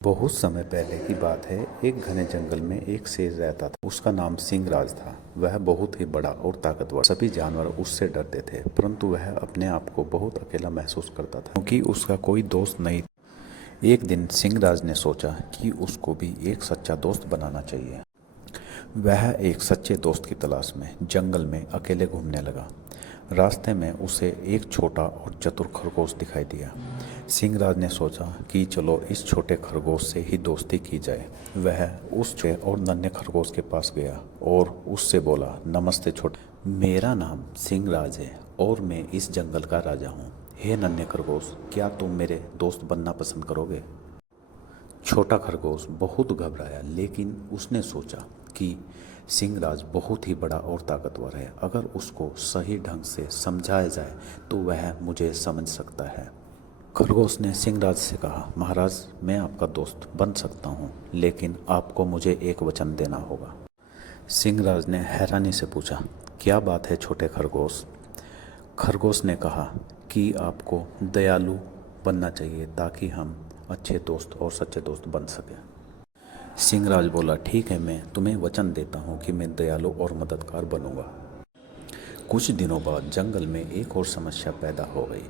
बहुत समय पहले की बात है। एक घने जंगल में एक शेर रहता था। उसका नाम सिंहराज था। वह बहुत ही बड़ा और ताकतवर, सभी जानवर उससे डरते थे, परंतु वह अपने आप को बहुत अकेला महसूस करता था क्योंकि उसका कोई दोस्त नहीं। एक दिन सिंहराज ने सोचा कि उसको भी एक सच्चा दोस्त बनाना चाहिए। वह एक सच्चे दोस्त की तलाश में जंगल में अकेले घूमने लगा। रास्ते में उसे एक छोटा और चतुर खरगोश दिखाई दिया। सिंहराज ने सोचा कि चलो इस छोटे खरगोश से ही दोस्ती की जाए। वह उस छोटे और नन्हे खरगोश के पास गया और उससे बोला, नमस्ते छोटे, मेरा नाम सिंहराज है और मैं इस जंगल का राजा हूँ। हे नन्हे खरगोश, क्या तुम मेरे दोस्त बनना पसंद करोगे? छोटा खरगोश बहुत घबराया, लेकिन उसने सोचा कि सिंहराज बहुत ही बड़ा और ताकतवर है। अगर उसको सही ढंग से समझाया जाए तो वह मुझे समझ सकता है। खरगोश ने सिंहराज से कहा, महाराज, मैं आपका दोस्त बन सकता हूँ, लेकिन आपको मुझे एक वचन देना होगा। सिंहराज ने हैरानी से पूछा, क्या बात है छोटे खरगोश? खरगोश ने कहा कि आपको दयालु बनना चाहिए ताकि हम अच्छे दोस्त और सच्चे दोस्त बन सकें। सिंहराज बोला, ठीक है, मैं तुम्हें वचन देता हूँ कि मैं दयालु और मददगार बनूंगा। कुछ दिनों बाद जंगल में एक और समस्या पैदा हो गई।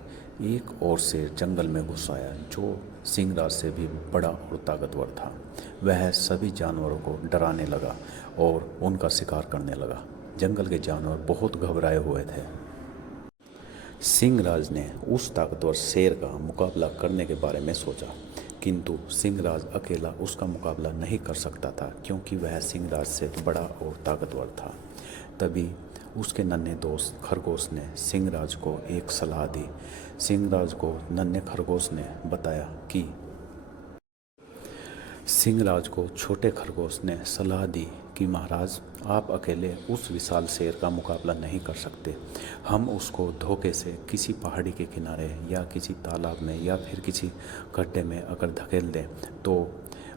एक और शेर जंगल में घुस आया जो सिंहराज से भी बड़ा और ताकतवर था। वह सभी जानवरों को डराने लगा और उनका शिकार करने लगा। जंगल के जानवर बहुत घबराए हुए थे। सिंहराज ने उस ताकतवर शेर का मुकाबला करने के बारे में सोचा, किंतु सिंहराज अकेला उसका मुकाबला नहीं कर सकता था क्योंकि वह सिंहराज से बड़ा और ताकतवर था। तभी उसके नन्हे दोस्त खरगोश ने सिंहराज को एक सलाह दी। सिंहराज को नन्हे खरगोश ने बताया कि सिंहराज को छोटे खरगोश ने सलाह दी कि महाराज, आप अकेले उस विशाल शेर का मुकाबला नहीं कर सकते। हम उसको धोखे से किसी पहाड़ी के किनारे या किसी तालाब में या फिर किसी गड्ढे में अगर धकेल दें तो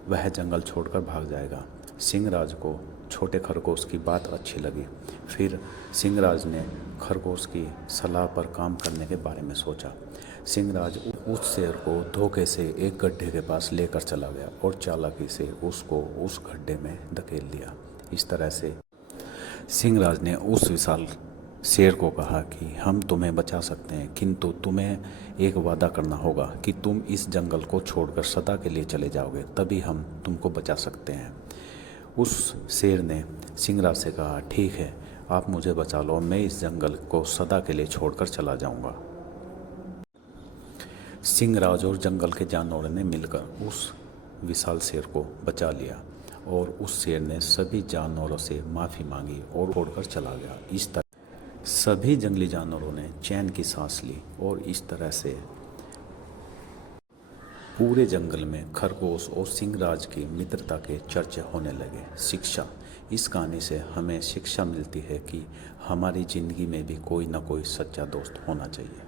वह जंगल छोड़कर भाग जाएगा। सिंहराज को छोटे खरगोश की बात अच्छी लगी। फिर सिंहराज ने खरगोश की सलाह पर काम करने के बारे में सोचा। सिंहराज उस शेर को धोखे से एक गड्ढे के पास लेकर चला गया और चालाकी से उसको उस गड्ढे में धकेल दिया। इस तरह से सिंहराज ने उस विशाल शेर को कहा कि हम तुम्हें बचा सकते हैं, किंतु तुम्हें एक वादा करना होगा कि तुम इस जंगल को छोड़कर सदा के लिए चले जाओगे, तभी हम तुमको बचा सकते हैं। उस शेर ने सिंहराज से कहा, ठीक है, आप मुझे बचा लो, मैं इस जंगल को सदा के लिए छोड़कर चला जाऊंगा। सिंहराज और जंगल के जानवरों ने मिलकर उस विशाल शेर को बचा लिया और उस शेर ने सभी जानवरों से माफ़ी मांगी और छोड़कर चला गया। इस तरह सभी जंगली जानवरों ने चैन की सांस ली और इस तरह से पूरे जंगल में खरगोश और सिंहराज की मित्रता के चर्चे होने लगे। शिक्षा, इस कहानी से हमें शिक्षा मिलती है कि हमारी ज़िंदगी में भी कोई ना कोई सच्चा दोस्त होना चाहिए।